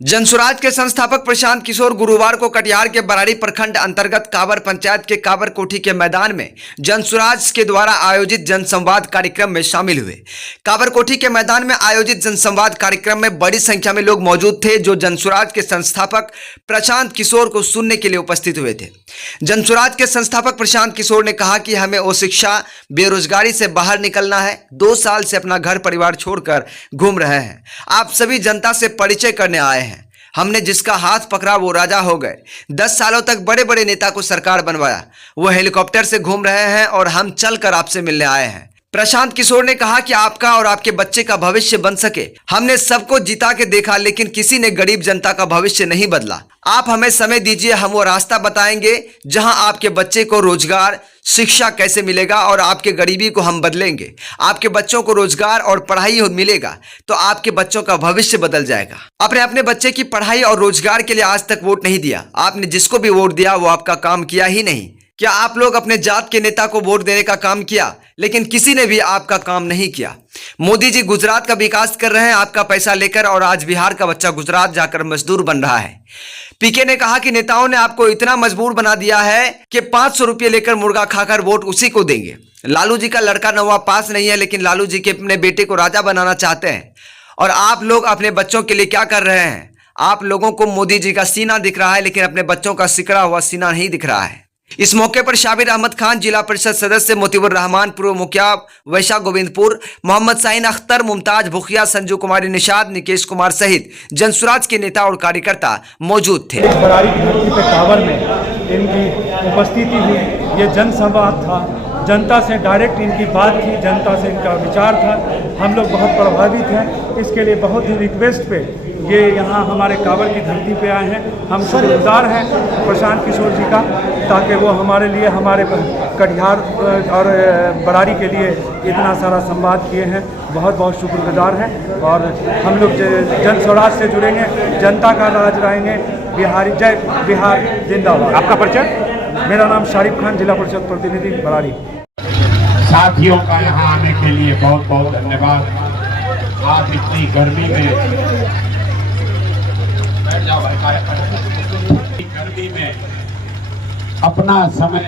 जनसुराज के संस्थापक प्रशांत किशोर गुरुवार को कटिहार के बराड़ी प्रखंड अंतर्गत काबर पंचायत के काबर कोठी के मैदान में जनसुराज के द्वारा आयोजित जनसंवाद कार्यक्रम में शामिल हुए। काबर कोठी के मैदान में आयोजित जनसंवाद कार्यक्रम में बड़ी संख्या में लोग मौजूद थे, जो जनसुराज के संस्थापक प्रशांत किशोर को सुनने के लिए उपस्थित हुए थे। जनसुराज के संस्थापक प्रशांत किशोर ने कहा कि हमें वो शिक्षा, बेरोजगारी से बाहर निकलना है। 2 साल से अपना घर परिवार छोड़कर घूम रहे हैं। आप सभी जनता से परिचय करने आए हैं। हमने जिसका हाथ पकड़ा वो राजा हो गए। 10 सालों तक बड़े बड़े नेता को सरकार बनवाया, वो हेलीकॉप्टर से घूम रहे हैं और हम चलकर आपसे मिलने आए हैं। प्रशांत किशोर ने कहा कि आपका और आपके बच्चे का भविष्य बन सके। हमने सबको जिता के देखा, लेकिन किसी ने गरीब जनता का भविष्य नहीं बदला। आप हमें समय दीजिए, हम वो रास्ता बताएंगे जहां आपके बच्चे को रोजगार, शिक्षा कैसे मिलेगा और आपके गरीबी को हम बदलेंगे। आपके बच्चों को रोजगार और पढ़ाई मिलेगा तो आपके बच्चों का भविष्य बदल जाएगा। आपने अपने बच्चे की पढ़ाई और रोजगार के लिए आज तक वोट नहीं दिया। आपने जिसको भी वोट दिया वो आपका काम किया ही नहीं। क्या आप लोग अपने जात के नेता को वोट देने का काम किया, लेकिन किसी ने भी आपका काम नहीं किया। मोदी जी गुजरात का विकास कर रहे हैं आपका पैसा लेकर, और आज बिहार का बच्चा गुजरात जाकर मजदूर बन रहा है। पीके ने कहा कि नेताओं ने आपको इतना मजबूर बना दिया है कि 500 रुपये लेकर मुर्गा खाकर वोट उसी को देंगे। लालू जी का लड़का 9वां पास नहीं है, लेकिन लालू जी के अपने बेटे को राजा बनाना चाहते हैं। और आप लोग अपने बच्चों के लिए क्या कर रहे हैं? आप लोगों को मोदी जी का सीना दिख रहा है, लेकिन अपने बच्चों का सिकड़ा हुआ सीना नहीं दिख रहा है। इस मौके पर शाबिर अहमद खान, जिला परिषद सदस्य मोतीबुर रहमान, पूर्व मुखिया वैशा गोविंदपुर, मोहम्मद साइन अख्तर, मुमताज भुखिया, संजू कुमारी निषाद, निकेश कुमार सहित जनसुराज के नेता और कार्यकर्ता मौजूद थे। बराड़ी की धरती पे काबर में इनकी उपस्थिति हुई। ये जनसंवाद था, जनता से डायरेक्ट इनकी बात थी, जनता से इनका विचार था। हम लोग बहुत प्रभावित हैं। इसके लिए बहुत ही रिक्वेस्ट पे ये यहाँ हमारे काबर की धरती पे आए हैं। हम शुक्रगुजार हैं प्रशांत किशोर जी का, ताकि वो हमारे लिए, हमारे कटिहार और बराड़ी के लिए इतना सारा संवाद किए हैं। बहुत बहुत शुक्रगुजार हैं। और हम लोग जनसुराज से जुड़ेंगे, जनता का राज रहेंगे। बिहारी जय बिहार जिंदाबाद। आपका परिचय? मेरा नाम शारिफ खान, जिला परिषद प्रतिनिधि बराड़ी। साथियों का यहाँ आने के लिए बहुत बहुत धन्यवाद। आप इतनी गर्मी में अपना समय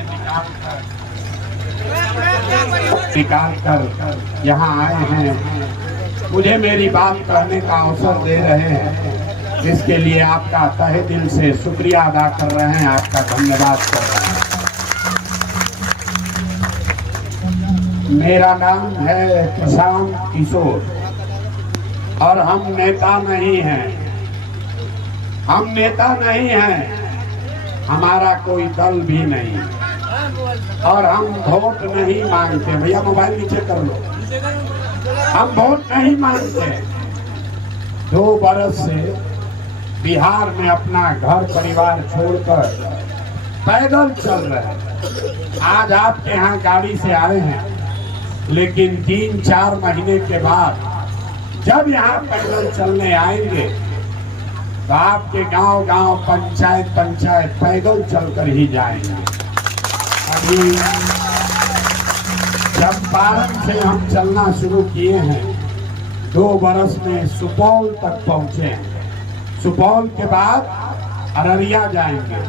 निकाल कर यहाँ आए हैं, मुझे मेरी बात कहने का अवसर दे रहे हैं। इसके लिए आपका तहे दिल से शुक्रिया अदा कर रहे हैं, आपका धन्यवाद कर रहे हैं। मेरा नाम है प्रशांत किशोर और हम नेता नहीं हैं। हम नेता नहीं हैं, हमारा कोई दल भी नहीं, और हम वोट नहीं मांगते। भैया मोबाइल नीचे कर लो। हम वोट नहीं मांगते। 2 बरस से बिहार में अपना घर परिवार छोड़कर पैदल चल रहे हैं। आज आपके यहाँ गाड़ी से आए हैं, लेकिन 3-4 महीने के बाद जब यहाँ पैदल चलने आएंगे तो आपके गांव गांव, पंचायत पंचायत पैदल चलकर ही जाएंगे। अभी चंपारण से हम चलना शुरू किए हैं, 2 बरस में सुपौल तक पहुंचे हैं। सुपौल के बाद अररिया जाएंगे,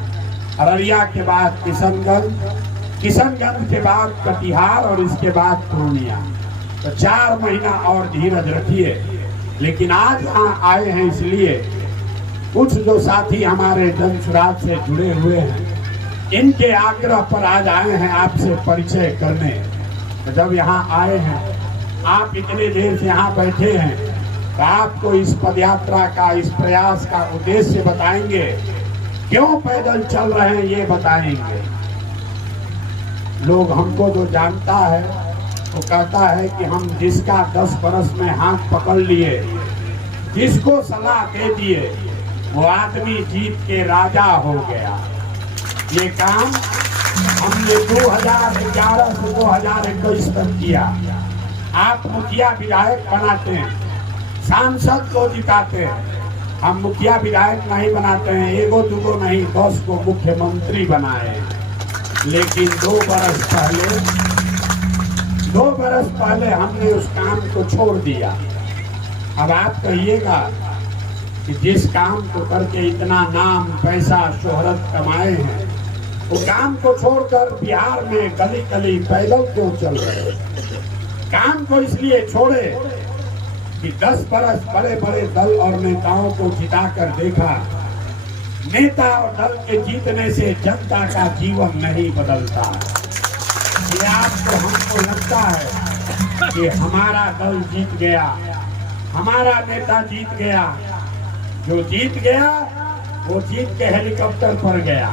अररिया के बाद किशनगंज, किशनगंज के बाद कटिहार और इसके बाद पूर्णिया। तो 4 महीना और धीरज रखिए। लेकिन आज यहाँ आए हैं इसलिए, कुछ जो साथी हमारे जनसुराज से जुड़े हुए हैं, इनके आग्रह पर आज आए हैं आपसे परिचय करने। तो जब यहाँ आए हैं, आप इतने देर से यहाँ बैठे हैं, तो आपको इस पदयात्रा का, इस प्रयास का उद्देश्य बताएंगे। क्यों पैदल चल रहे हैं ये बताएंगे। लोग हमको जो जानता है वो कहता है कि हम जिसका 10 बरस में हाथ पकड़ लिए, जिसको सलाह दे दिए, वो आदमी जीत के राजा हो गया। ये काम हमने 2011 से 2021 तक किया। आप मुखिया विधायक बनाते हैं, सांसद को जिताते हैं। हम मुखिया विधायक नहीं बनाते हैं, 1-2 नहीं, 10 को मुख्यमंत्री बनाए। लेकिन 2 बरस पहले हमने उस काम को छोड़ दिया। अब आप कहिएगा कि जिस काम को करके इतना नाम पैसा शोहरत कमाए हैं, वो काम को छोड़कर बिहार में गली गली पैदल क्यों चल रहे? काम को इसलिए छोड़े कि 10 बरस बड़े बड़े दल और नेताओं को जिताकर देखा, नेता और दल के जीतने से जनता का जीवन नहीं बदलता। ये आपको हमको लगता है कि हमारा दल जीत गया, हमारा नेता जीत गया। जो जीत गया वो जीत के हेलीकॉप्टर पर गया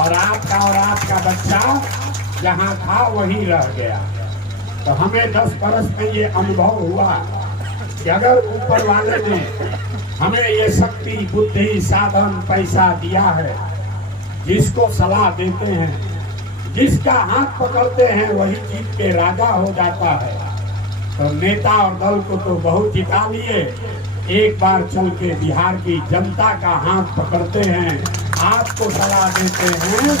और आपका बच्चा जहां था वहीं रह गया। तो हमें 10 बरस में ये अनुभव हुआ कि अगर ऊपर वाले ने हमें ये शक्ति, बुद्धि, साधन, पैसा दिया है, जिसको सलाह देते हैं, जिसका हाथ पकड़ते हैं, वही जीत के राजा हो जाता है। तो नेता और दल को तो बहुत जिता लिए, एक बार चल के बिहार की जनता का हाथ पकड़ते हैं, आपको सलाह देते हैं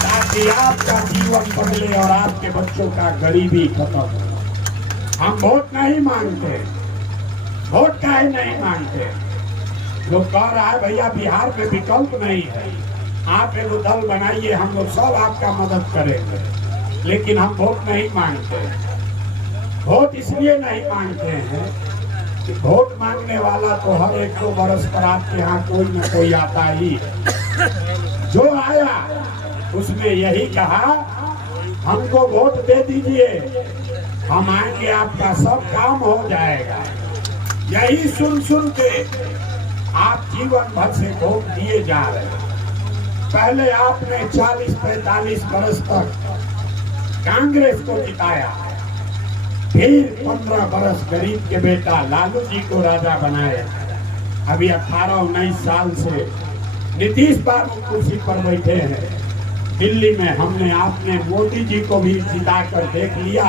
ताकि आपका जीवन बदले और आपके बच्चों का गरीबी खत्म हो। हम वोट नहीं मांगते, वोट का ही नहीं मांगते। लोग कह रहा है भैया बिहार में विकल्प नहीं है, आप एक दल बनाइए, हम लोग सब आपका मदद करेंगे, लेकिन हम वोट नहीं मांगते। वोट इसलिए नहीं मांगते हैं कि वोट मांगने वाला तो हर 1-2 बरस पर आपके यहाँ कोई न कोई आता ही। जो आया उसने यही कहा हमको वोट दे दीजिए, हम आएंगे, आपका सब काम हो जाएगा। यही सुन सुन के आप जीवन भर से वोट दिए जा रहे हैं। पहले आपने 40-45 बरस तक कांग्रेस को जिताया, फिर 15 बरस गरीब के बेटा लालू जी को राजा बनाया। अभी 18-19 साल से नीतीश बाबू कुर्सी पर बैठे हैं। दिल्ली में हमने आपने मोदी जी को भी जिताकर देख लिया।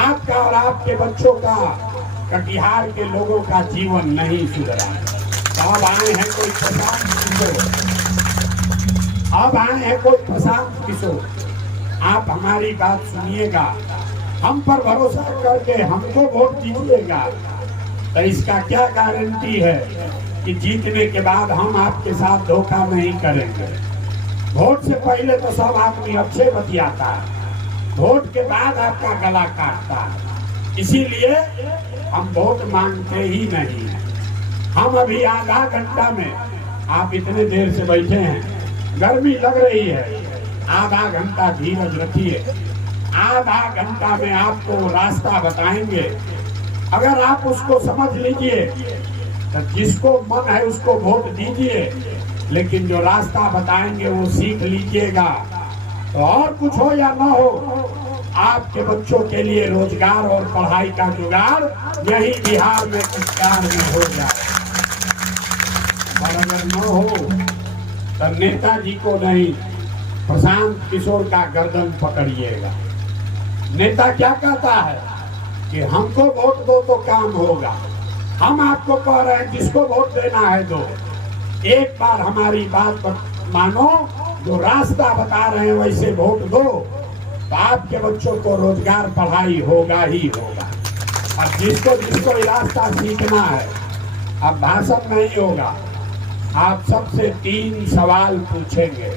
आपका और आपके बच्चों का, कटिहार के लोगों का जीवन नहीं सुधरा। अब आए हैं कोई प्रशांत किशोर, अब आए हैं कोई प्रशांत किशोर, आप हमारी बात सुनिएगा, हम पर भरोसा करके हमको वोट दीजिएगा। तो इसका क्या गारंटी है कि जीतने के बाद हम आपके साथ धोखा नहीं करेंगे? वोट से पहले तो सब आदमी अच्छे बतियाता है, वोट के बाद आपका गला काटता है। इसीलिए हम वोट मांगते ही नहीं। हम अभी आधा घंटा में, आप इतने देर से बैठे हैं, गर्मी लग रही है, आधा घंटा धीरज रखिए। आधा घंटा में आपको रास्ता बताएंगे, अगर आप उसको समझ लीजिए तो जिसको मन है उसको वोट दीजिए, लेकिन जो रास्ता बताएंगे वो सीख लीजिएगा। तो और कुछ हो या ना हो, आपके बच्चों के लिए रोजगार और पढ़ाई का जुगाड़ यही बिहार में कटिहार में हो जाए। और अगर न हो तो नेताजी को नहीं, प्रशांत किशोर का गर्दन पकड़िएगा। नेता क्या कहता है कि हमको वोट दो तो काम होगा। हम आपको कह रहे हैं जिसको वोट देना है दो, एक बार हमारी बात मानो, जो रास्ता बता रहे हैं वैसे वोट दो, तो आपके बच्चों को रोजगार पढ़ाई होगा ही होगा। और जिसको जिसको रास्ता सीखना है, अब भाषण नहीं होगा, आप सबसे 3 सवाल पूछेंगे।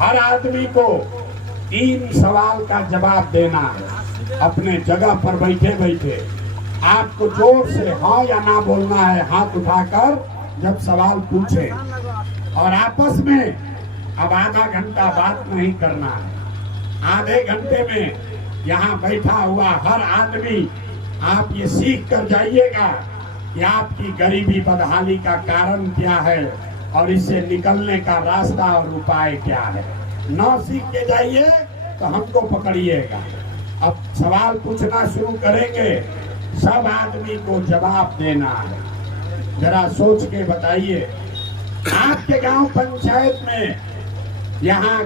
हर आदमी को 3 सवाल का जवाब देना है। अपने जगह पर बैठे बैठे आपको जोर से हाँ या ना बोलना है, हाथ उठाकर जब सवाल पूछे। और आपस में अब आधा घंटा बात नहीं करना है। आधे घंटे में यहाँ बैठा हुआ हर आदमी आप ये सीख कर जाइएगा कि आपकी गरीबी बदहाली का कारण क्या है और इससे निकलने का रास्ता और उपाय क्या है। न सीख के जाइए तो हमको पकड़िएगा। अब सवाल पूछना शुरू करेंगे, सब आदमी को जवाब देना है। जरा सोच के बताइए, आपके गांव पंचायत में यहाँ